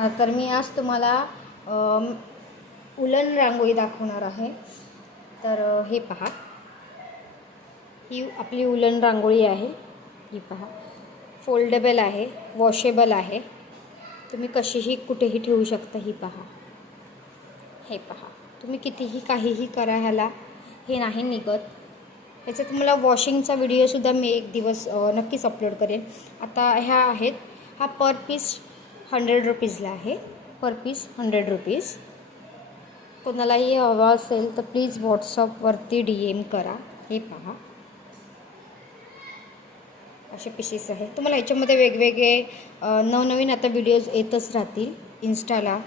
तर मी आज तुम्हाला उलन रांगोळी दाखवणार आहे। तर हे पहा, ही आपली उलन रांगोळी आहे। ही पहा, फोल्डेबल आहे, वॉशेबल आहे, तुम्ही कशीही कुठेही ठेवू शकता। ही पहा, हे पहा, तुम्ही कितीही काहीही करा, ह्याला हे नाही निघत। ह्याचा तुम्हाला वॉशिंगचा व्हिडिओसुद्धा मी एक दिवस नक्कीच अपलोड करेन। आता ह्या आहेत, हा पर पीस 100 रुपीजला आहे। पर पीस 100 रुपीज। कोणालाही हवा असेल तर प्लीज व्हॉट्सअपवरती DM करा। हे पहा, असे पीसेस आहे। तुम्हाला ह्याच्यामध्ये वेगवेगळे नवनवीन आता व्हिडिओज येतच राहतील, इन्स्टाला,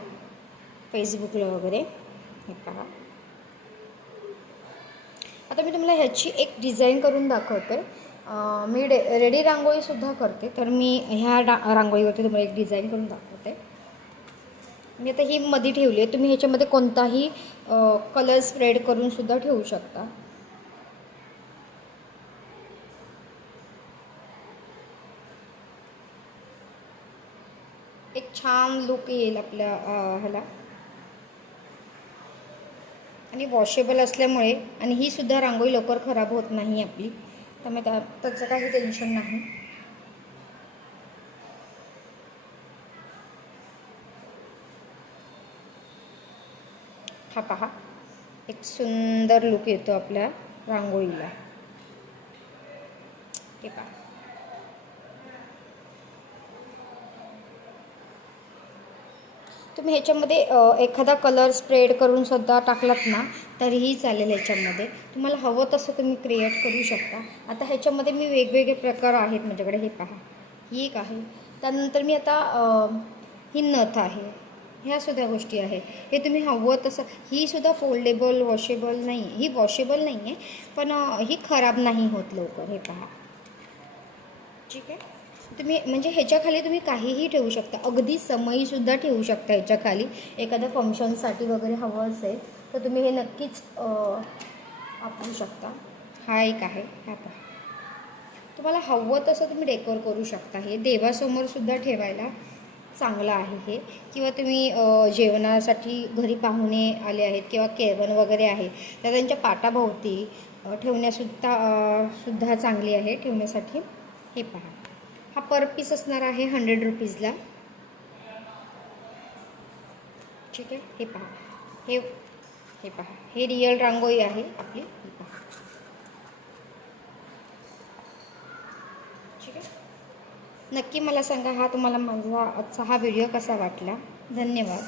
फेसबुकला वगैरे। हे पहा, आता मी तुम्हाला ह्याची एक डिझाईन करून दाखवते। मी रेडी रांगोळीसुद्धा करते, तर मी ह्या रांगोळीवरती तुम्हाला एक डिझाईन करून दाखवते। मी आता ही मध्ये ठेवली आहे, तुम्ही ह्याच्यामध्ये कोणताही कलर स्प्रेड करून सुद्धा ठेवू शकता। एक छान लुक येईल आपल्या ह्याला, आणि वॉशेबल असल्यामुळे, आणि ही सुद्धा रांगोळी लवकर खराब होत नाही आपली, त्यामुळे त्याचं काही टेन्शन नाही। हा पहा, एक सुंदर लुक येतो आपल्या रांगोळीला। हे पहा, तुम्ही ह्याच्यामध्ये एखादा कलर स्प्रेड करून सुद्धा टाकलात ना तरीही चालेल। ह्याच्यामध्ये तुम्हाला हवं तसं तुम्ही क्रिएट करू शकता। आता ह्याच्यामध्ये मी वेगवेगळे प्रकार आहेत माझ्याकडे। हे पहा, ही एक आहे, त्यानंतर मी आता ही नथ आहे, ह्यासुद्धा गोष्टी आहेत। हे तुम्ही हवं तसं, ही सुद्धा फोल्डेबल, वॉशेबल नाही, ही वॉशेबल नाही आहे, पण ही खराब नाही होत लवकर। हे पहा, ठीक आहे। तुम्ही म्हणजे ह्याच्याखाली तुम्ही काहीही ठेवू शकता, अगदी समईसुद्धा ठेवू शकता ह्याच्याखाली। एखाद्या फंक्शनसाठी वगैरे हवं असेल तर तुम्ही हे नक्कीच वापरू शकता। हा एक आहे, हा पहा, तुम्हाला हवं तसं तुम्ही डेकोर करू शकता। हे देवासमोरसुद्धा ठेवायला चांगलं आहे हे, किंवा तुम्ही जेवणासाठी घरी पाहुणे आले आहेत किंवा केळवण वगैरे आहे तर त्यांच्या पाटाभोवती ठेवण्यासुद्धा चांगली आहे ठेवण्यासाठी। हे पहा, हा पर पीस असणार आहे 100 रुपीजला, ठीक आहे। हे पहा, हे पहा, हे रिअल रांगोळी आहे आपली। हे पहा, ठीक आहे। नक्की मला सांगा, हा तुम्हाला माझा आजचा हा व्हिडिओ कसा वाटला। धन्यवाद।